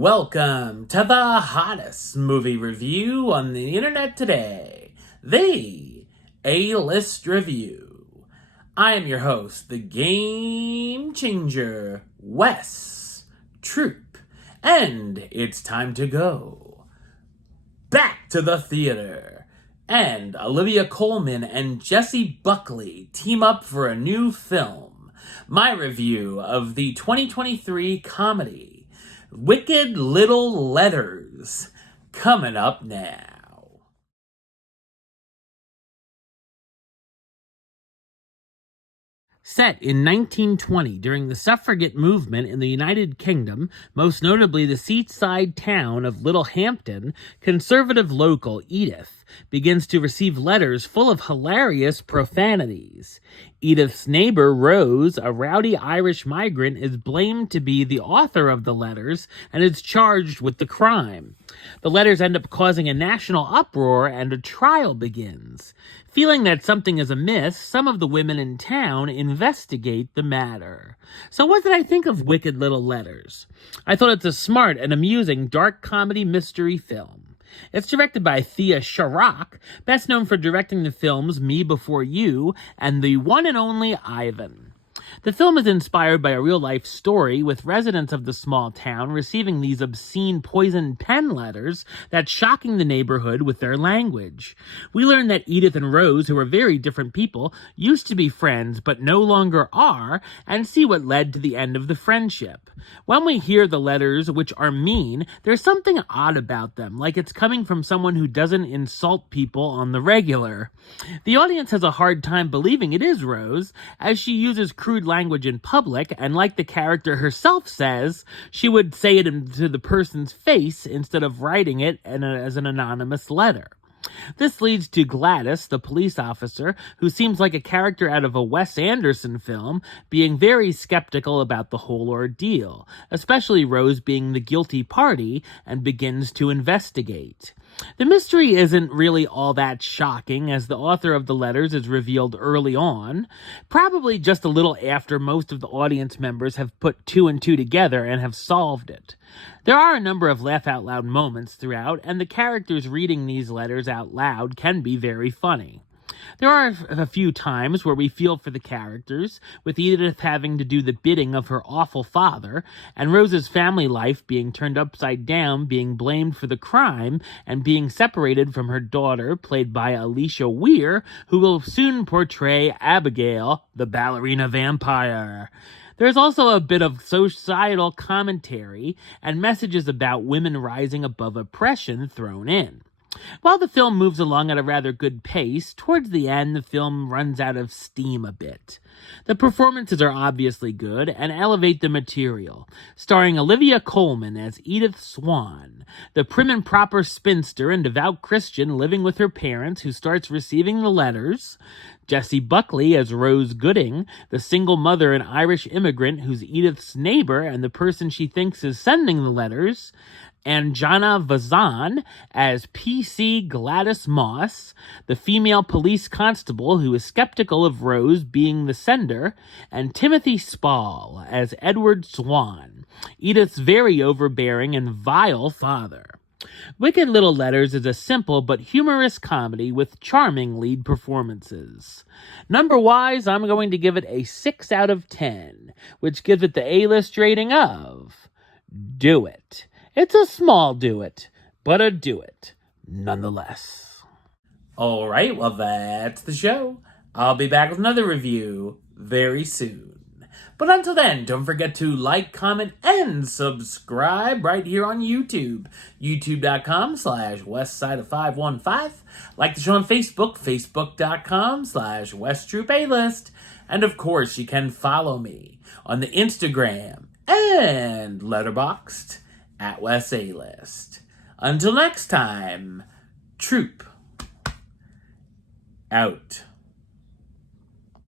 Welcome to the hottest movie review on the internet today, the A-List Review. I am your host, the Game Changer, Wes Troop, and it's time to go back to the theater. And Olivia Colman and Jessie Buckley team up for a new film. My review of the 2023 comedy Wicked Little Letters, coming up now. Set in 1920 during the suffragette movement in the United Kingdom, most notably the seaside town of Littlehampton, conservative local Edith begins to receive letters full of hilarious profanities. Edith's neighbor, Rose, a rowdy Irish migrant, is blamed to be the author of the letters and is charged with the crime. The letters end up causing a national uproar and a trial begins. Feeling that something is amiss, some of the women in town investigate the matter. So what did I think of Wicked Little Letters? I thought it's a smart and amusing dark comedy mystery film. It's directed by Thea Sharrock, best known for directing the films Me Before You and the one and only Ivan. The film is inspired by a real-life story, with residents of the small town receiving these obscene poisoned pen letters that's shocking the neighborhood with their language. We learn that Edith and Rose, who are very different people, used to be friends but no longer are, and see what led to the end of the friendship. When we hear the letters, which are mean, there's something odd about them, like it's coming from someone who doesn't insult people on the regular. The audience has a hard time believing it is Rose, as she uses crude language in public, and like the character herself says, she would say it to the person's face instead of writing it as an anonymous letter. This leads to Gladys, the police officer, who seems like a character out of a Wes Anderson film, being very skeptical about the whole ordeal, especially Rose being the guilty party, and begins to investigate. The mystery isn't really all that shocking, as the author of the letters is revealed early on, probably just a little after most of the audience members have put two and two together and have solved it. There are a number of laugh-out-loud moments throughout, and the characters reading these letters out loud can be very funny. There are a few times where we feel for the characters, with Edith having to do the bidding of her awful father, and Rose's family life being turned upside down, being blamed for the crime, and being separated from her daughter, played by Alicia Weir, who will soon portray Abigail, the ballerina vampire. There's also a bit of societal commentary and messages about women rising above oppression thrown in. While the film moves along at a rather good pace, towards the end the film runs out of steam a bit. The performances are obviously good and elevate the material, starring Olivia Colman as Edith Swan, the prim and proper spinster and devout Christian living with her parents who starts receiving the letters, Jessie Buckley as Rose Gooding, the single mother and Irish immigrant who's Edith's neighbor and the person she thinks is sending the letters, and Jana Vazan as PC Gladys Moss, the female police constable who is skeptical of Rose being the sender, and Timothy Spall as Edward Swan, Edith's very overbearing and vile father. Wicked Little Letters is a simple but humorous comedy with charming lead performances. Number-wise, I'm going to give it a 6 out of 10, which gives it the A-list rating of Do It. It's a small do it, but a do it nonetheless. Alright, well that's the show. I'll be back with another review very soon. But until then, don't forget to like, comment, and subscribe right here on YouTube. YouTube.com/Westside515. Like the show on Facebook, Facebook.com/WesTroopAlist. And of course, you can follow me on the Instagram and Letterboxd at Wes A-List. Until next time, Troop out.